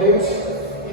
Deus.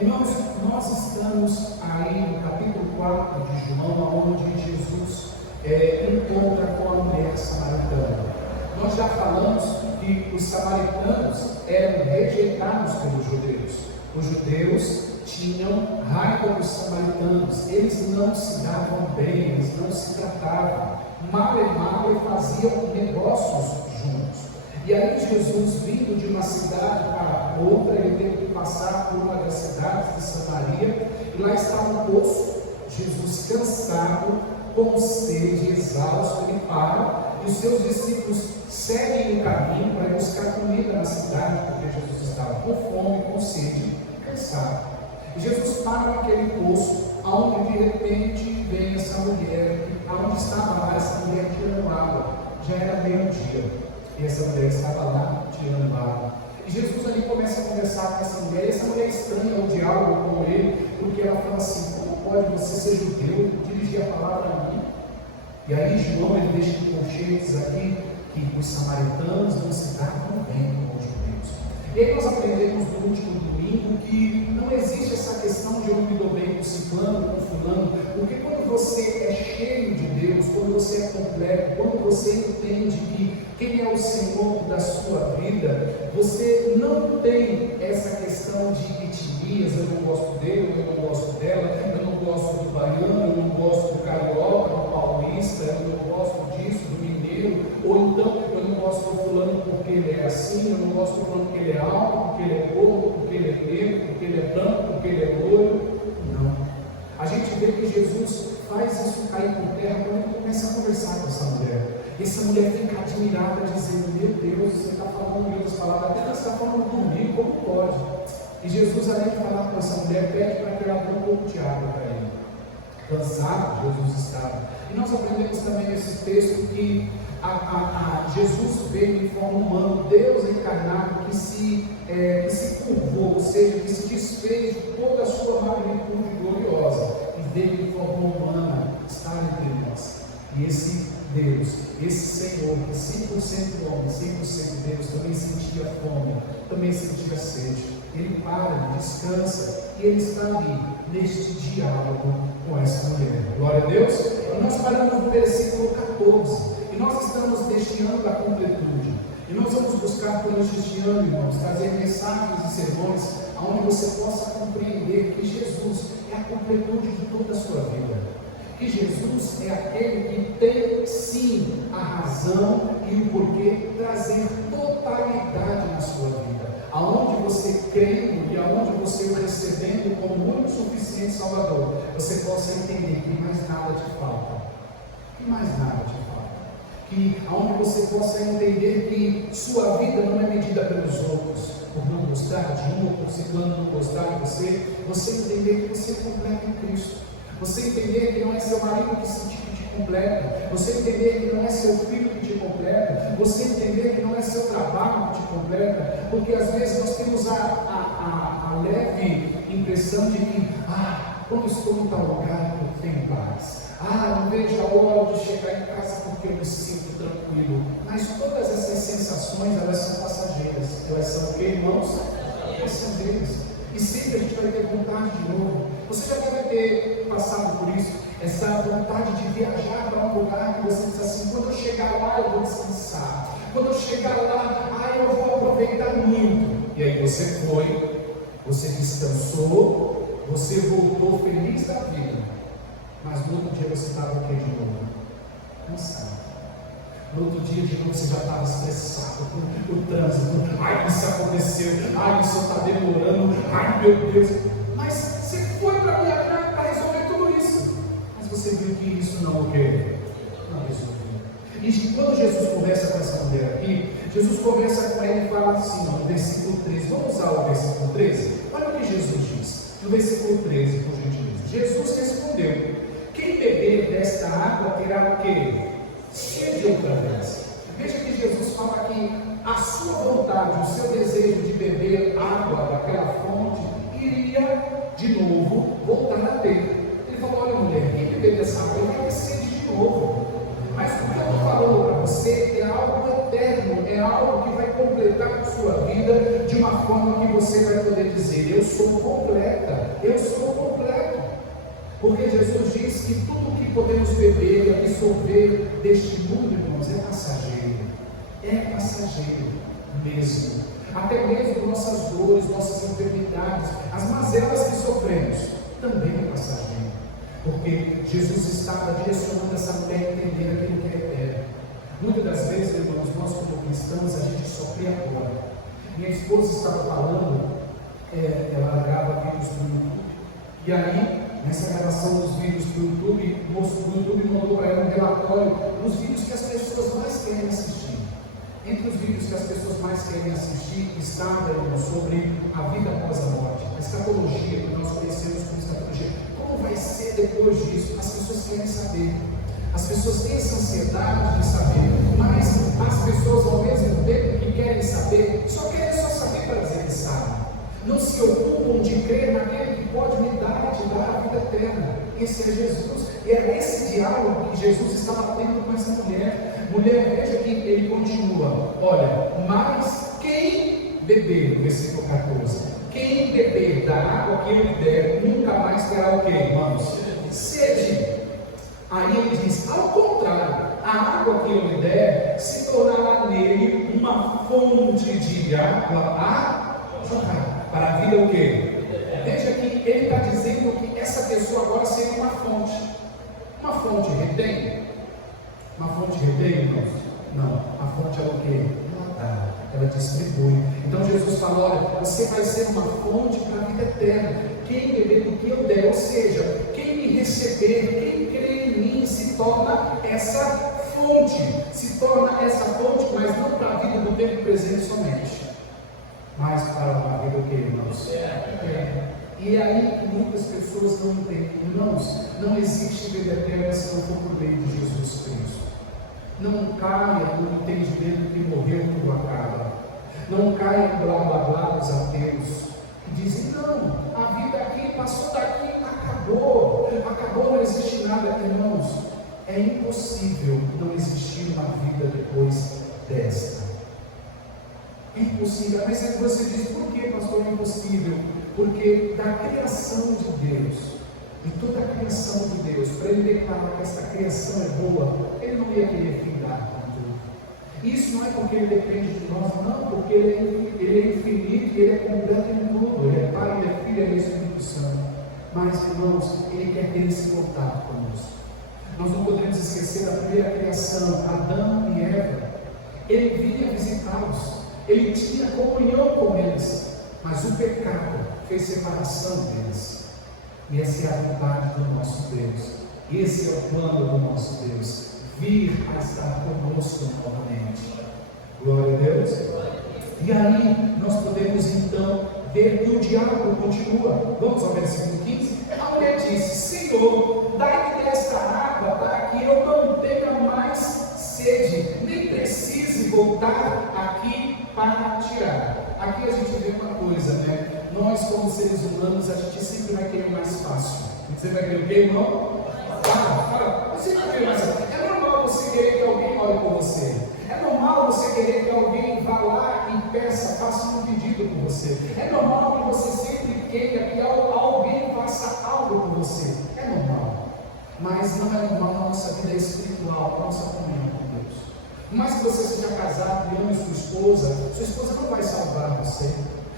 Irmãos, nós estamos aí no capítulo 4 de João, onde Jesus encontra com a mulher samaritana. Nós já falamos que os samaritanos eram rejeitados pelos judeus. Os judeus tinham raiva dos samaritanos, eles não se davam bem, eles não se tratavam, mal e faziam negócios juntos. E aí Jesus, vindo de uma cidade para outra, ele teve que passar por uma das cidades de Samaria, e lá estava um poço. Jesus, cansado, com sede, exausto, ele para, e os seus discípulos seguem o caminho para buscar comida na cidade, porque Jesus estava com fome, com sede, cansado. E Jesus para naquele poço, aonde de repente vem essa mulher, aonde estava lá essa mulher tirando água. Já era meio-dia, e essa mulher estava lá tirando água. E Jesus ali começa a conversar com essa mulher, e essa mulher estranha o diálogo com ele, porque ela fala assim: como pode você ser judeu, dirigir a palavra a mim? E aí João ele deixa de conchetes aqui que os samaritanos não se davam bem com os judeus. E aí nós aprendemos no último domingo que não existe essa questão de eu me dou bem com ciclano, com fulano, porque quando você é cheio de Deus, quando você é completo, quando você entende que quem é o Senhor da sua vida, você não tem essa questão de etnias: eu não gosto dele, eu não gosto dela, eu não gosto do baiano, eu não gosto do carioca, do paulista, eu não gosto disso, do mineiro, ou então eu não gosto do fulano porque ele é assim, eu não gosto do fulano porque ele é alto, porque ele é gordo, porque ele é negro, porque ele é branco, porque ele é loiro. Não. A gente vê que Jesus faz isso cair por terra quando ele começa a conversar com essa mulher. E essa mulher fica admirada, dizendo: meu Deus, você está falando em outras palavras, até você está falando comigo, como pode? E Jesus, além de falar com essa mulher, pede para que ela dê um pouco de água para ele. Cansado, Jesus estava. E nós aprendemos também nesse texto que Jesus veio em forma humana, Deus encarnado, que se curvou, ou seja, que se desfez de toda a sua magnitude gloriosa e veio em forma humana estar entre nós. E esse Deus, esse Senhor, que 100% homem, 100% Deus, também sentia fome, também sentia sede. Ele para, descansa, e ele está ali, neste diálogo com essa mulher. Glória a Deus. E nós paramos no versículo 14, e nós estamos neste ano da completude. E nós vamos buscar durante este ano, irmãos, trazer mensagens e sermões, onde você possa compreender que Jesus é a completude de toda a sua vida. Que Jesus é aquele que tem sim a razão e o porquê trazer totalidade na sua vida. Aonde você crendo e aonde você o recebendo como muito suficiente Salvador, você possa entender que mais nada te falta. Que mais nada te falta. Que aonde você possa entender que sua vida não é medida pelos outros, por não gostar de um, ou por ciclano não gostar de você, você entender que você é completo em Cristo. Você entender que não é seu marido que te completa, você entender que não é seu filho que te completa, você entender que não é seu trabalho que te completa, porque às vezes nós temos a leve impressão de que, quando estou em tal lugar eu tenho paz, não vejo a hora de chegar em casa porque eu me sinto tranquilo. Mas todas essas sensações, elas são passageiras. Elas são o que, irmãos? Passageiras. E sempre a gente vai ter vontade de novo. Você já deve ter passado por isso, essa vontade de viajar para um lugar que você diz assim: quando eu chegar lá eu vou descansar, quando eu chegar lá, eu vou aproveitar muito. E aí você foi, você descansou, você voltou feliz da vida, mas no outro dia você estava aqui de novo, cansado. No outro dia de novo você já estava estressado com o trânsito. Isso aconteceu, isso está demorando, meu Deus. Mas você foi para viajar para resolver tudo isso, mas você viu que isso não o quê? Não resolveu. E quando Jesus conversa com essa mulher aqui, Jesus conversa com ela e fala assim, no versículo 13, vamos usar o versículo 13? Olha o que Jesus diz, no versículo 13, por gentileza. Jesus respondeu: quem beber desta água terá o quê? Sede outra vez. Veja que Jesus fala que a sua vontade, o seu desejo de beber água daquela fonte iria de novo voltar a ter. Ele falou: olha mulher, quem beber dessa água vai ter sede de novo. Mas o que eu estou falando para você é algo eterno, é é algo que vai completar a sua vida de uma forma que você vai poder dizer: eu sou completa, eu sou completo. Porque Jesus diz que tudo o que podemos beber e absorver deste mundo, irmãos, é passageiro mesmo. Até mesmo nossas dores, nossas enfermidades, as mazelas que sofremos, também é passageiro. Porque Jesus estava direcionando essa fé a entender aquilo que é eterno. Muitas das vezes, irmãos, nós como cristãos, a gente sofre agora. Minha esposa estava falando, ela grava vídeos no YouTube, e aí, nessa gravação dos vídeos do YouTube, o YouTube mandou para ela um relatório dos vídeos que as pessoas mais querem assistir. Entre os vídeos que as pessoas mais querem assistir está sobre a vida após a morte, a escatologia, que nós conhecemos como escatologia. Como vai ser depois disso? As pessoas querem saber. As pessoas têm essa ansiedade de saber, mas as pessoas, ao mesmo tempo que querem saber, só querem saber para dizer que sabem. Não se ocupam de crer naquele que pode me dar e te dar a vida eterna. Esse é Jesus. E é esse diálogo que Jesus estava tendo com essa mulher. Mulher, veja que ele continua: olha, mas quem beber, versículo 14, quem beber da água que eu lhe der, nunca mais terá o quê, irmãos? Sede. Aí ele diz: ao contrário, a água que eu lhe der se tornará nele uma fonte de água a jorrar. Para a vida o quê? Veja que ele está dizendo que essa pessoa agora seria uma fonte. Uma fonte retém? Uma fonte retém, irmãos? Não. A fonte é o quê? Ela distribui. Então Jesus fala: olha, você vai ser uma fonte para a vida eterna. Quem beber do que eu der, ou seja, quem me receber, quem crer em mim, se torna essa fonte. Se torna essa fonte, mas não para a vida do tempo presente somente, mas para uma vida o que, irmãos? E é aí que muitas pessoas não entendem. Irmãos, não existe vida eterna se não for por meio de Jesus Cristo. Não caia no entendimento que morreu tudo acaba. Não caia no blá blá blá dos ateus, que dizem: não, a vida aqui passou daqui, acabou, não existe nada. Irmãos, é impossível não existir uma vida depois desta. É impossível. Mas você diz: por que, pastor, é impossível? Porque da criação de Deus, de toda a criação de Deus, para ele declarar que essa criação é boa, ele não ia querer findar com tudo. Isso não é porque ele depende de nós, não, porque ele é infinito e ele é completo em tudo. Ele é Pai, ele é Filho, ele é Espírito Santo. Mas, irmãos, ele quer ter esse contato conosco. Nós não podemos esquecer da primeira criação, Adão e Eva. Ele vinha visitá-los, ele tinha comunhão com eles, mas o pecado fez separação deles. E essa é a vontade do nosso Deus. Esse é o plano do nosso Deus: vir a estar conosco novamente. Glória a Deus. E aí nós podemos então ver que o diálogo continua. Vamos ao versículo 15. A mulher disse: Senhor, dai-me desta água para que eu não tenha mais sede, nem precise voltar aqui para tirar. Aqui a gente vê uma coisa, né? Nós, como seres humanos, a gente sempre vai querer mais fácil. Você vai querer o quê, irmão? Fala. Você vai querer mais fácil. É normal você querer que alguém ore por você. É normal você querer que alguém vá lá e peça, faça um pedido por você. É normal que você sempre queira que alguém faça algo por você. É normal. Mas não é normal na nossa vida espiritual, na nossa comunhão com Deus. Por mais que você seja casado e ame sua esposa não vai salvar você.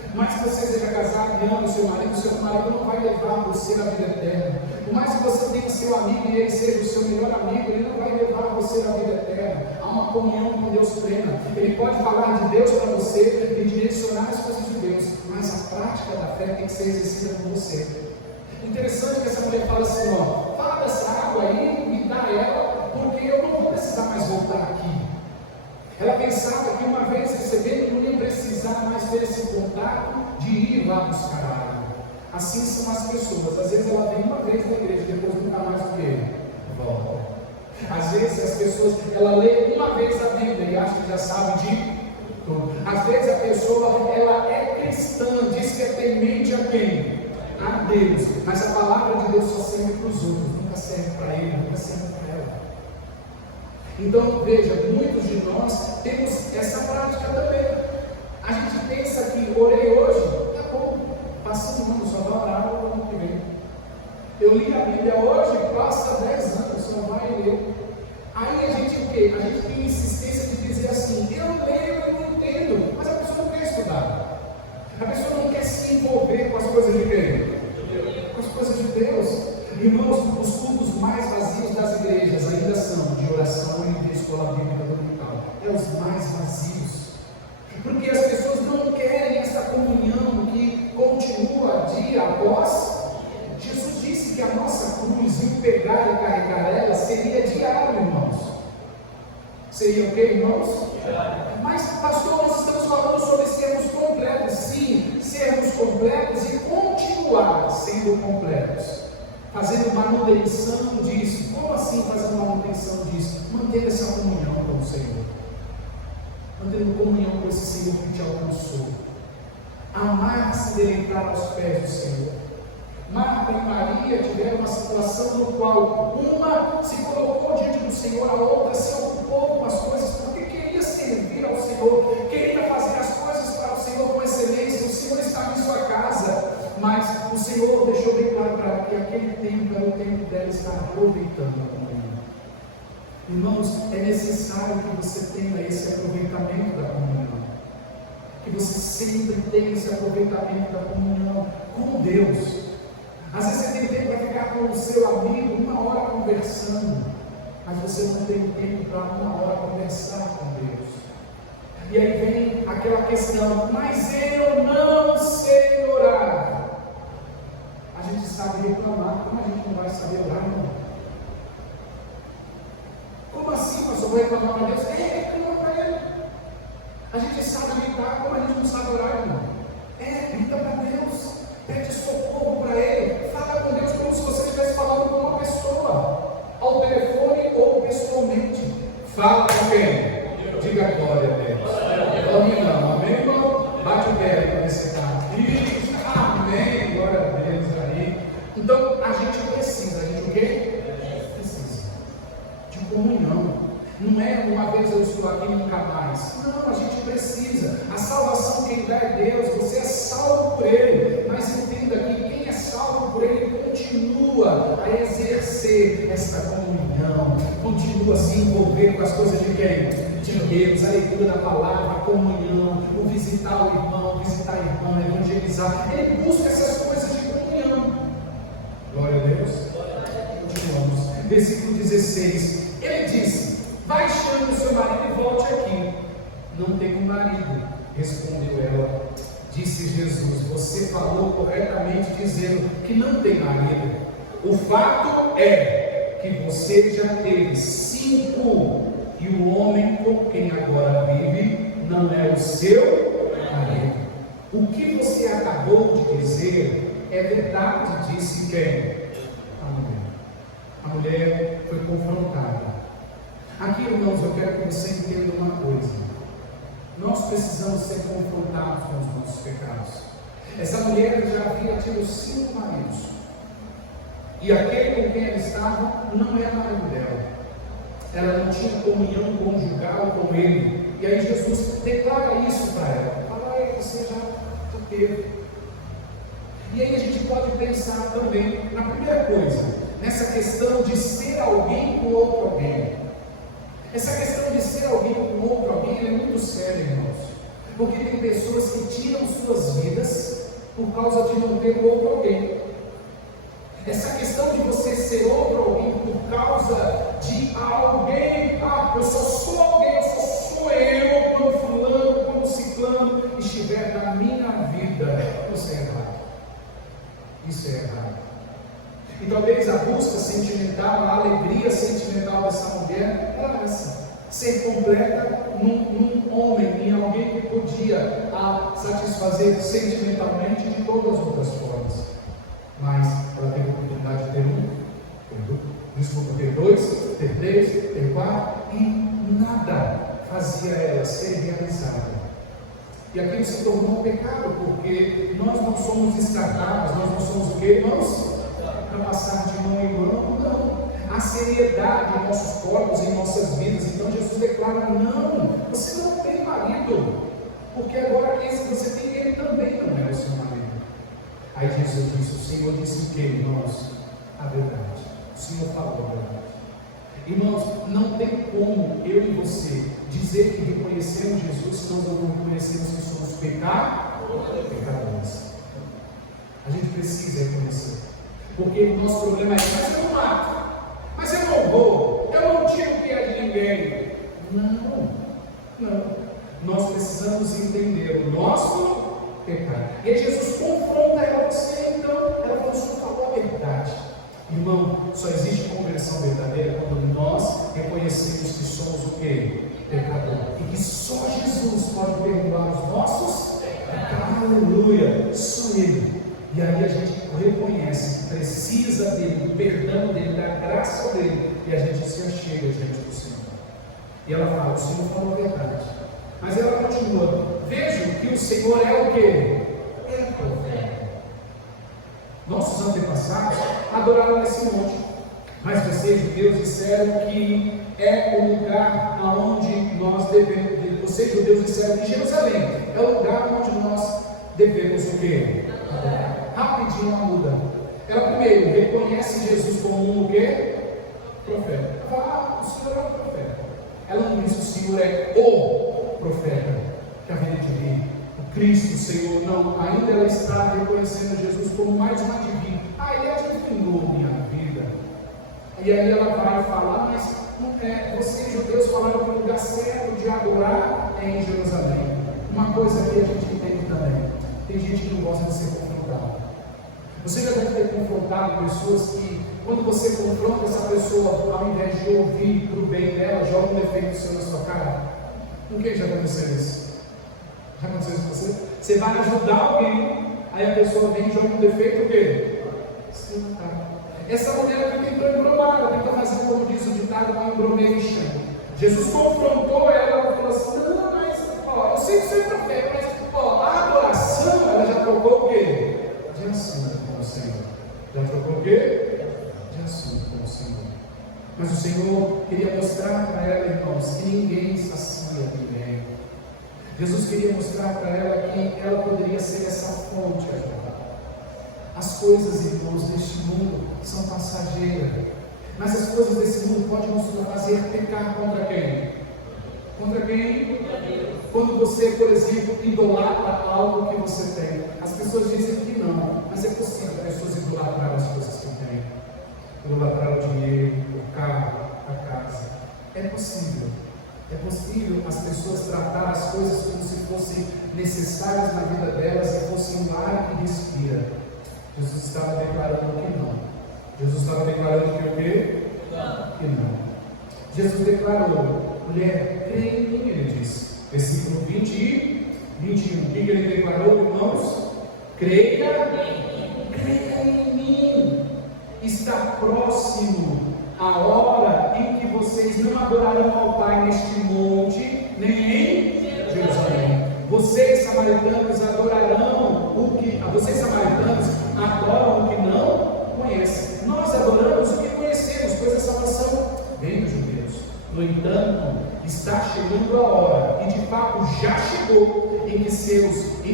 Por mais que você seja casado e ame seu marido não vai levar você à vida eterna. Por mais que você tenha seu amigo e ele seja o seu melhor amigo, ele não vai levar você à vida eterna. Há uma comunhão com Deus plena. Ele pode falar de Deus para você e direcionar as coisas de Deus, mas a prática da fé tem que ser exercida por você. Interessante que essa mulher fala assim: ó, fala dessa água aí, me dá ela, porque eu não vou precisar mais voltar aqui. Ela pensava que uma vez recebendo, não ia precisar mais ter esse contato de ir lá buscar água. Assim são as pessoas. Às vezes ela vem uma vez na igreja, depois nunca mais o quê? Volta. Às vezes as pessoas, ela lê uma vez a Bíblia e acha que já sabe de tudo. Às vezes a pessoa, ela é cristã, diz que é temente a quem? A Deus. Mas a palavra de Deus só serve para os outros, nunca serve para ele, nunca serve para ela. Então, veja, muitos de nós temos essa prática também. A gente pensa que orei hoje, tá bom, passa um ano, só vai orar o ano que vem. Eu li a Bíblia hoje, passa 10 anos, só vai ler. Aí a gente o quê? A gente tem insistência de dizer assim, eu leio, eu não entendo, mas a pessoa não quer estudar. A pessoa não quer se envolver com as coisas de quem? Com as coisas de Deus. Irmãos, os cultos mais vazios das igrejas ainda são de oração e de escola bíblica dominical. É os mais vazios. Porque as pessoas não querem essa comunhão que continua dia após. Jesus disse que a nossa cruz, e o pegar e carregar ela, seria diário, irmãos. Seria o que, irmãos? Mas, pastor, nós estamos falando sobre sermos completos. Sim, sermos completos e continuar sendo completos. Fazendo manutenção disso. Como assim fazendo manutenção disso? Mantendo essa comunhão com o Senhor. Mantendo comunhão com esse Senhor que te alcançou. Amar-se e deleitar aos pés do Senhor. Marta e Maria tiveram uma situação no qual uma se colocou diante do Senhor, a outra se ocupou com as coisas, porque queria servir ao Senhor, queria fazer as coisas para o Senhor com excelência. O Senhor estava em sua casa, mas o Senhor deixou bem claro para ela que aquele tempo era o tempo dela estar aproveitando a comunhão. Irmãos, é necessário que você tenha esse aproveitamento da comunhão, que você sempre tenha esse aproveitamento da comunhão com Deus. Às vezes você tem tempo para ficar com o seu amigo 1 hora conversando, mas você não tem tempo para 1 hora conversar com Deus. E aí vem aquela questão, mas eu não sei orar. A gente sabe reclamar, como a gente não vai saber orar, irmão? Como assim, pastor? Vou reclamar para Deus? Reclama para Ele. A gente sabe gritar, como a gente não sabe orar, irmão? Grita para Deus. Pede socorro para Ele, fala com Deus como se você estivesse falando com uma pessoa, ao telefone ou pessoalmente. Fala com quem? Diga glória a Deus. Amém, amém, irmão? Bate o pé para ver se está aqui. Amém, glória a Deus aí. Então a gente precisa, o quê? Precisa de comunhão. Não é uma vez eu estou aqui e nunca mais. Não, a gente precisa. A salvação quem dá é Deus. Você é salvo por Ele. Mas entenda que quem é salvo por Ele continua a exercer esta comunhão. Continua a se envolver com as coisas de quem? De Deus. A leitura da palavra, a comunhão, o visitar o irmão, visitar a irmã, evangelizar. Ele busca essas coisas de comunhão. Glória a Deus. Continuamos. Versículo 16. Ele disse: vai, chame o seu marido e volte aqui. Não tenho marido, respondeu ela. Disse Jesus: você falou corretamente dizendo que não tem marido. O fato é que você já teve 5 e o homem com quem agora vive não é o seu marido. O que você acabou de dizer é verdade, disse quem? A mulher foi confrontada. Aqui, irmãos, eu quero que você entenda uma coisa. Nós precisamos ser confrontados com os nossos pecados. Essa mulher já havia tido 5 maridos. E aquele com quem ela estava não era marido dela. Ela não tinha comunhão conjugal com ele. E aí Jesus declara isso para ela. Fala, você já teve. E aí a gente pode pensar também na primeira coisa, nessa questão de ser alguém com outro alguém. Essa questão de ser alguém com outro alguém é muito séria, irmãos. Porque tem pessoas que tiram suas vidas por causa de não ter outro alguém. Essa questão de você ser outro alguém por causa de alguém, eu só sou alguém, eu só sou eu, quando fulano, quando ciclano estiver na minha vida, isso é errado. Isso é errado. E talvez a busca sentimental, a alegria sentimental dessa mulher era essa: ser completa num homem, em alguém que podia a satisfazer sentimentalmente de todas as outras formas. Mas ela teve a oportunidade de ter 2, ter 3, ter 4, e nada fazia ela ser realizada. E aquilo se tornou um pecado, porque nós não somos descartáveis, nós não somos o que, irmãos? Para passar de mão em mão, não. a seriedade em nossos corpos, em nossas vidas. Então Jesus declara: não, você não tem marido, porque agora esse que você tem, ele também não é o seu marido. Aí Jesus disse: o Senhor disse o que, irmãos? A verdade. O Senhor falou a verdade. Irmãos, não tem como eu e você dizer que reconhecemos Jesus se nós não reconhecemos que somos pecadores. A gente precisa reconhecer, porque o nosso problema é: mas eu não mato, mas eu não vou, eu não tiro o que é de ninguém. Não. Nós precisamos entender o nosso pecado. E aí Jesus confronta ela: você então, ela falou: o Senhor falou a verdade. Irmão, só existe conversão verdadeira quando nós reconhecemos que somos o quê? Pecador. E que só Jesus pode perdoar os nossos pecados. Aleluia! Só Ele. E aí a gente reconhece que precisa dele, do perdão dele, da graça dele, e a gente se achega diante do Senhor. E ela fala: o Senhor falou a verdade. Mas ela continua: vejam que o Senhor é o quê? É profeta. Nossos antepassados adoraram esse monte, mas vocês, judeus, disseram que é o lugar aonde nós devemos. Vocês, judeus, disseram que Jerusalém é o lugar onde nós devemos o quê? Adorar. Rapidinho ela muda. Ela primeiro reconhece Jesus como um o quê? Profeta. Ela fala: o Senhor é o profeta. Ela não diz: o Senhor é o profeta que havia de vir, o Cristo, o Senhor. Não, ainda ela está reconhecendo Jesus como mais um adivinho. Ele adivinhou minha vida. E aí ela vai falar: mas vocês, judeus, falaram que o lugar certo de adorar é em Jerusalém. Uma coisa que a gente entende também: tem gente que não gosta de ser confrontado. Você já deve ter confrontado pessoas que, quando você confronta essa pessoa, ao invés de ouvir para o bem dela, joga um defeito seu na sua cara. Com quem já aconteceu isso? Já aconteceu isso com você? Você vai ajudar alguém, aí a pessoa vem e joga um defeito, o quê? Sim, tá. Essa mulher aqui tentou embromar, ela tentou fazer, como diz o ditado, uma embromation. Jesus confrontou ela falou assim: não, mas eu sei que você é profeta, mas a adoração, ela já trocou o quê? De assunto com o Senhor. Já trocou o quê? De assunto com o Senhor. Mas o Senhor queria mostrar para ela, irmãos, que ninguém sacia ninguém. Jesus queria mostrar para ela que ela poderia ser essa fonte agora. As coisas, irmãos, deste mundo são passageiras, mas as coisas desse mundo podem nos fazer pecar contra quem? Contra quem? Quando você, por exemplo, idolatra algo que você tem. As pessoas dizem que não, mas é possível pessoas idolatrar as coisas que têm. Idolatrar o dinheiro, o carro, a casa. É possível. É possível as pessoas tratar as coisas como se fossem necessárias na vida delas e fossem um ar que respira. Jesus estava declarando que não. Jesus estava declarando que o quê? Não. Que não. Jesus declarou: mulher, creia em mim, ele disse. Versículo 20 e 21. O que ele declarou, irmãos? Creia em mim. Está próximo a hora em que vocês não adorarão ao Pai neste monte, nem em Jerusalém. Vocês, samaritanos, adorarão o que. Vocês, samaritanos, adoram o que não conhecem. Nós adoramos o que conhecemos, pois a salvação vem dos judeus. No entanto, está chegando a hora, e de fato já chegou, em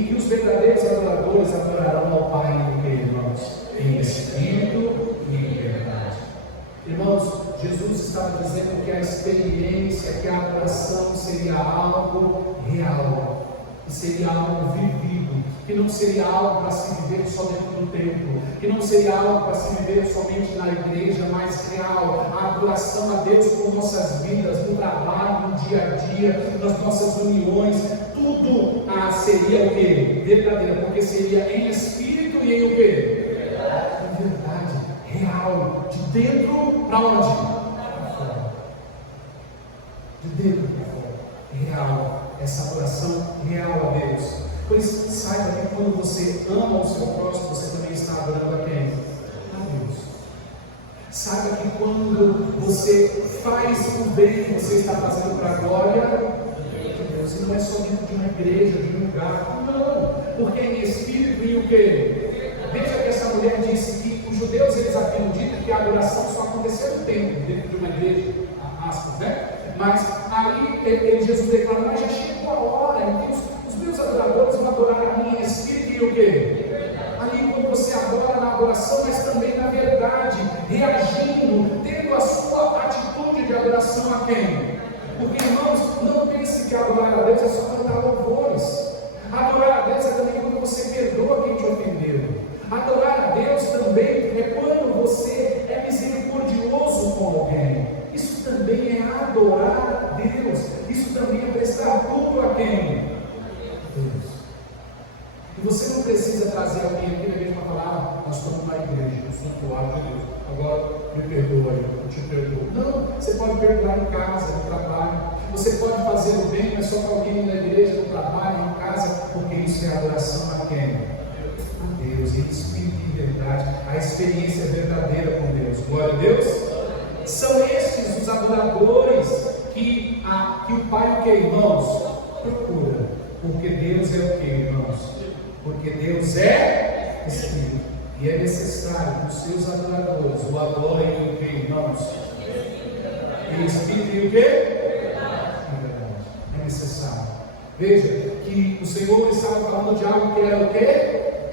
que os verdadeiros adoradores adorarão ao Pai em que, irmãos? Em espírito e em verdade. Irmãos, Jesus estava dizendo que a experiência, que a adoração seria algo real, que seria algo vivido, que não seria algo para se viver só dentro do templo, que não seria algo para se viver somente na igreja, mas real, a adoração a Deus com nossas vidas, no trabalho, no dia a dia, nas nossas uniões, tudo seria o quê? Verdadeiro, porque seria em espírito e em o quê? Em verdade, real, de dentro para onde? Para fora. De dentro para fora, real, essa adoração real a Deus. Pois saiba que quando você ama o seu próximo, você também está adorando a quem? A Deus. Saiba que quando você faz o bem, você está fazendo para a glória de Deus. E não é só dentro de uma igreja, de um lugar. Não, porque em espírito e o quê? Veja que essa mulher disse que os judeus eles que não dita que a adoração só acontecia no templo, dentro de uma igreja, aspas, né? Mas aí Jesus declara, mas já chegou a hora em que os meus adoradores vão adorar a mim em espírito e o quê? Ali quando você adora na adoração, mas também na verdade, reagindo, tendo a sua atitude de adoração a quem? Porque, irmãos, não pense que adorar a Deus é só cantar louvores. Adorar a Deus é também quando você perdoa quem te ofendeu. Adorar a Deus também é quando você é misericordioso com alguém. Isso também é adorar a Deus. Isso também é prestar culto a quem? Deus. E você não precisa trazer alguém aqui na igreja para falar, nós estamos numa igreja, no santuário de Deus. Agora me perdoa, eu te perdoo. Não, você pode perdoar em casa, no trabalho. Você pode fazer o bem, mas só para alguém na igreja, no trabalho, em casa, porque isso é adoração a quem? A Deus, em espírito e verdade, a experiência verdadeira com Deus. Glória a Deus. São estes os adoradores que o Pai, o que, irmãos? Procura. Porque Deus é o que, irmãos? Porque Deus é Espírito. E é necessário que os seus adoradores o adorem o que, irmãos? Em Espírito e o que? É necessário. Veja que o Senhor estava falando de algo que era o que?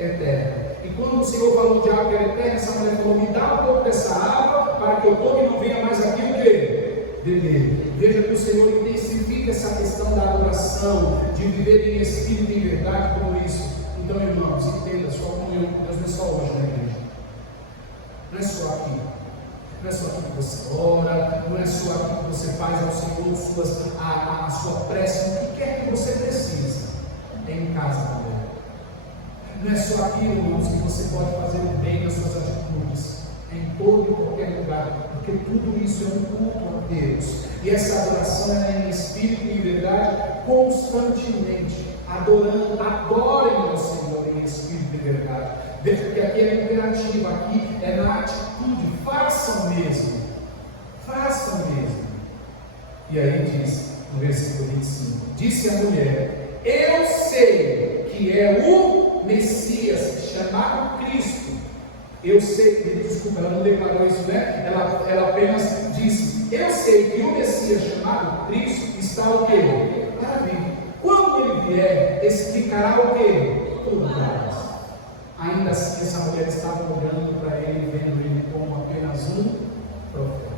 Eterno. E quando o Senhor falou de algo que era eterno, essa mulher falou, me dá um pouco dessa água, para que eu tome e não venha mais aqui o que? Beber. Veja que o Senhor intensifica essa questão da adoração, de viver em Espírito e em verdade como isso. Então, irmãos, entenda, sua comunhão com Deus não é só hoje na igreja. Não é só aqui. Não é só aqui que você ora, não é só aqui que você faz ao Senhor a sua prece, o que quer que você precise. É em casa também. Não é só aqui, irmãos, que você pode fazer o bem nas suas atitudes. É em todo e qualquer lugar. Porque tudo isso é um culto a Deus. E essa adoração é em espírito e em verdade, constantemente. Adorem ao Senhor em espírito e verdade. Veja que aqui é imperativo, aqui é na atitude, façam mesmo. Façam mesmo. E aí diz, no versículo 25, disse a mulher, eu sei que é o Messias, chamado Cristo. Eu sei, desculpa, ela não declarou isso, né? Ela apenas disse, eu sei que o Messias chamado Cristo está o quê? Para vir. Quando ele vier, explicará o quê? Tudo para nós. Ainda assim, essa mulher estava olhando para ele, vendo ele como apenas um profeta.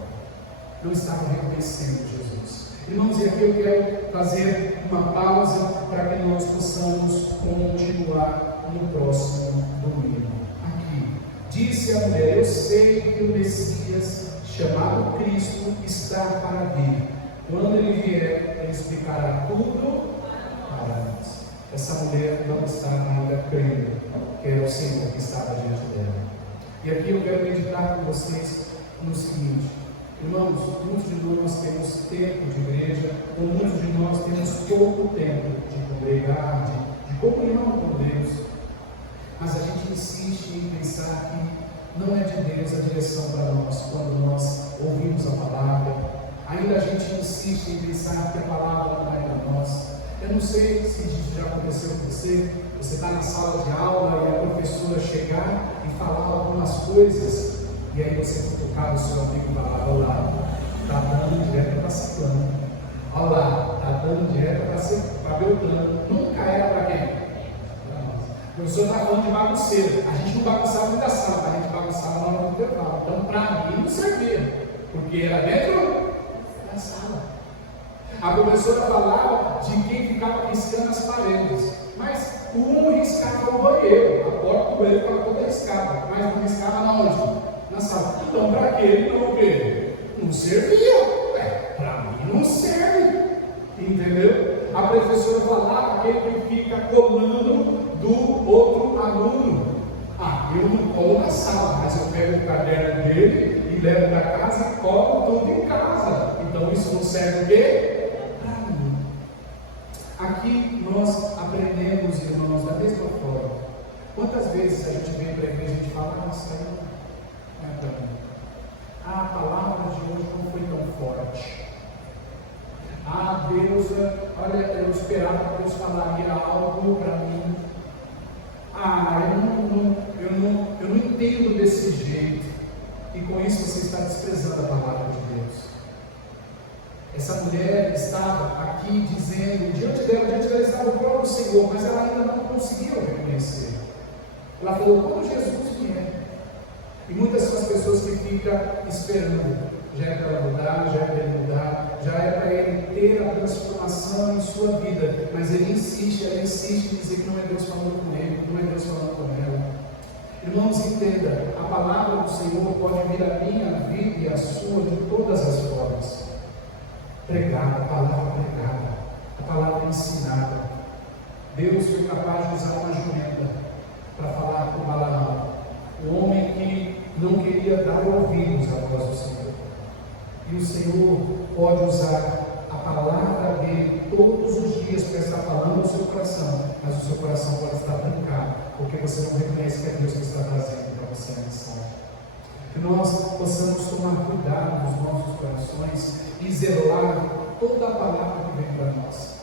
Não estava reconhecendo Jesus. Irmãos, e aqui eu quero fazer uma pausa para que nós possamos continuar no próximo domingo. Aqui, disse a mulher, eu sei que o Messias, chamado Cristo, está para vir. Quando ele vier, ele explicará tudo para nós. Essa mulher não estava ainda crendo que era o Senhor que estava diante dela. E aqui eu quero meditar com vocês no seguinte, irmãos, muitos de nós temos tempo de igreja, ou muitos de nós temos pouco tempo de congregar, de comunhão com Deus, mas a gente insiste em pensar que não é de Deus a direção para nós, quando nós ouvimos a palavra, ainda a gente insiste em pensar que a palavra não é para nós. Eu não sei se isso já aconteceu com você. Você está na sala de aula e a professora chegar e falar algumas coisas, e aí você tocar o seu amigo e falar, olha lá, está dando direto para Ciclano, olha lá, está dando direto para Beltrano. Nunca era para quem? Para nós. O professor está falando de bagunceiro. A gente não bagunçava dentro da sala, a gente bagunçava na hora do intervalo. Então, para mim, não servia, porque era dentro da sala. A professora falava de quem ficava riscando as paredes, mas um riscava o banheiro, a porta do banheiro estava toda riscada, mas não riscava na onde? Na sala. Então, para aquele não o quê? Não servia. Para mim não serve. Entendeu? A professora falava aquele que fica colando do outro aluno. Eu não colo na sala, mas eu pego o caderno dele e levo para casa e colo tudo em casa. Então isso não serve o quê? Aqui nós aprendemos, irmãos, da mesma forma. Quantas vezes a gente vem para a igreja e a gente fala, isso aí não é para mim. A palavra de hoje não foi tão forte. Deus, olha, eu esperava que Deus falaria algo para mim. Eu não entendo desse jeito. Senhor, mas ela ainda não conseguia o reconhecer. Ela falou, quando Jesus vier. E muitas são as pessoas que ficam esperando. Já é para ela mudar, já é para ele mudar, já é para ele ter a transformação em sua vida. Mas ele insiste, ela insiste em dizer que não é Deus falando com ele, que não é Deus falando com ela. Irmãos, entenda, a palavra do Senhor pode vir à minha vida e à sua de todas as formas. Pregada, a palavra pregada, a palavra ensinada. Deus foi capaz de usar uma jumenta para falar com Balaão, o homem que não queria dar ouvidos à voz do Senhor. E o Senhor pode usar a palavra dele todos os dias para estar falando no seu coração, mas o seu coração pode estar trancado, porque você não reconhece que é Deus que está trazendo para você a mensagem. Que nós possamos tomar cuidado nos nossos corações e zelar toda a palavra que vem para nós.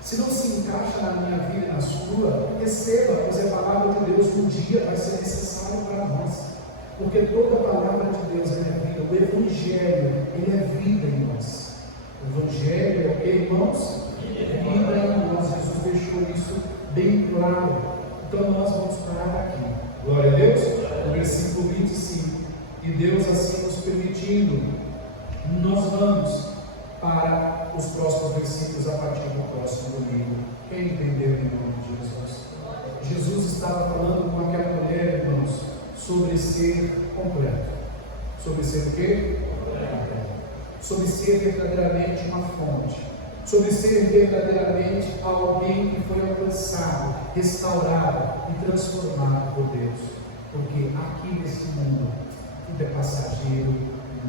Se não se encaixa na minha vida e na sua, receba, pois a palavra de Deus um dia vai ser necessária para nós. Porque toda a palavra de Deus é vida. O Evangelho, ele é vida em nós. O Evangelho é o que, irmãos? Vida em nós. Jesus deixou isso bem claro. Então nós vamos parar aqui. Glória a Deus. No versículo 25. E Deus assim nos permitindo, nós vamos para os próximos versículos a partir do próximo domingo. Quem entendeu em nome de Jesus? Jesus estava falando com aquela mulher, irmãos, sobre ser completo. Sobre ser o quê? Completo. Sobre ser verdadeiramente uma fonte. Sobre ser verdadeiramente alguém que foi alcançado, restaurado e transformado por Deus. Porque aqui nesse mundo, tudo é passageiro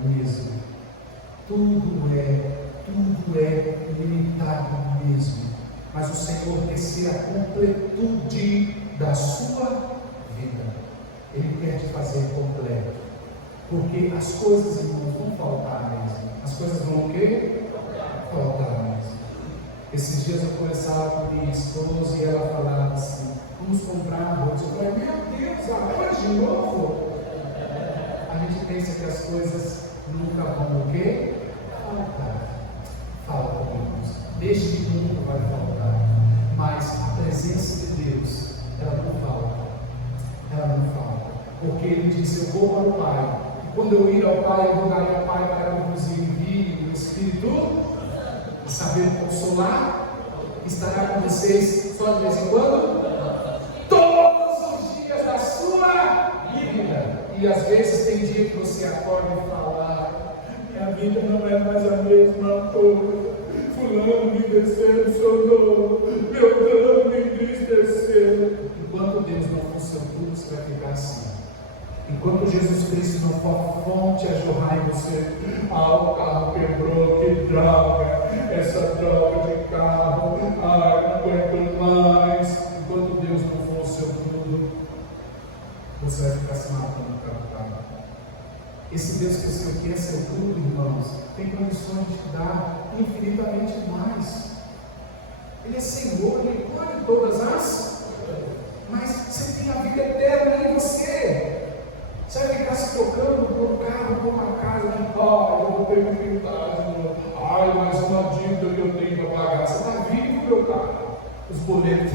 mesmo. Tudo é limitado mesmo. Mas o Senhor quer ser a completude da sua vida. Ele quer te fazer completo. Porque as coisas, irmãos, vão faltar mesmo. As coisas vão o quê? Faltar mesmo. Esses dias eu conversava com minha esposa e ela falava assim, vamos comprar arroz. Eu falei, meu Deus, agora de novo? A gente pensa que as coisas nunca vão o quê? Faltar. Falta, irmãos. Neste mundo vai faltar. Mas a presença de Deus, ela não falta. Ela não falta. Porque ele disse, eu vou para o Pai. E quando eu ir ao Pai, eu rogarei ao Pai para que nos envie o Espírito e saber consolar. Estará com vocês só de vez em quando? Todos os dias da sua vida. E às vezes tem dia que você acorda e fala, minha vida não é mais a mesma coisa. Fulano me decepcionou, meu Deus me entristeceu. Enquanto Deus não for seu tudo, você vai ficar assim. Enquanto Jesus Cristo não for a fonte a jorrar em você, o carro quebrou, que droga, essa droga de carro, não aguento mais. Enquanto Deus não for o seu tudo, você vai ficar se matando para o carro. Esse Deus que o Senhor quer ser tudo, irmãos, tem condições de te dar infinitamente mais. Ele é Senhor, Ele pode todas as, mas você tem a vida eterna em você. Você vai ficar se tocando por um carro, por uma casa, eu vou ter que pintar de novo. Mas uma dívida que eu tenho para pagar. Você está vivo, meu carro. Os boletos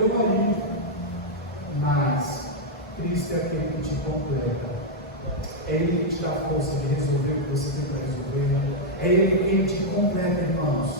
estão aí. Mas Cristo é aquele que te completa. É Ele que te dá força de resolver o que você tem para resolver. É Ele quem te completa, irmãos.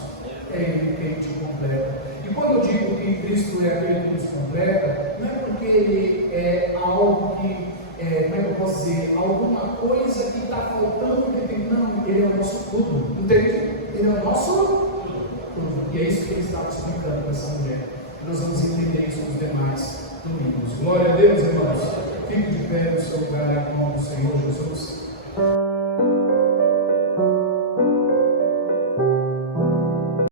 É Ele quem te completa. E quando eu digo que Cristo é aquele que nos completa, não é porque Ele é algo que, como é que eu posso dizer, alguma coisa que está faltando, que tem, não, Ele é o nosso tudo, entende? Ele é o nosso tudo. E é isso que Ele estava explicando para essa mulher. Nós vamos entender isso nos demais domingos. Glória a Deus, irmãos. Fique de pé no seu lugar, em nome do Senhor Jesus.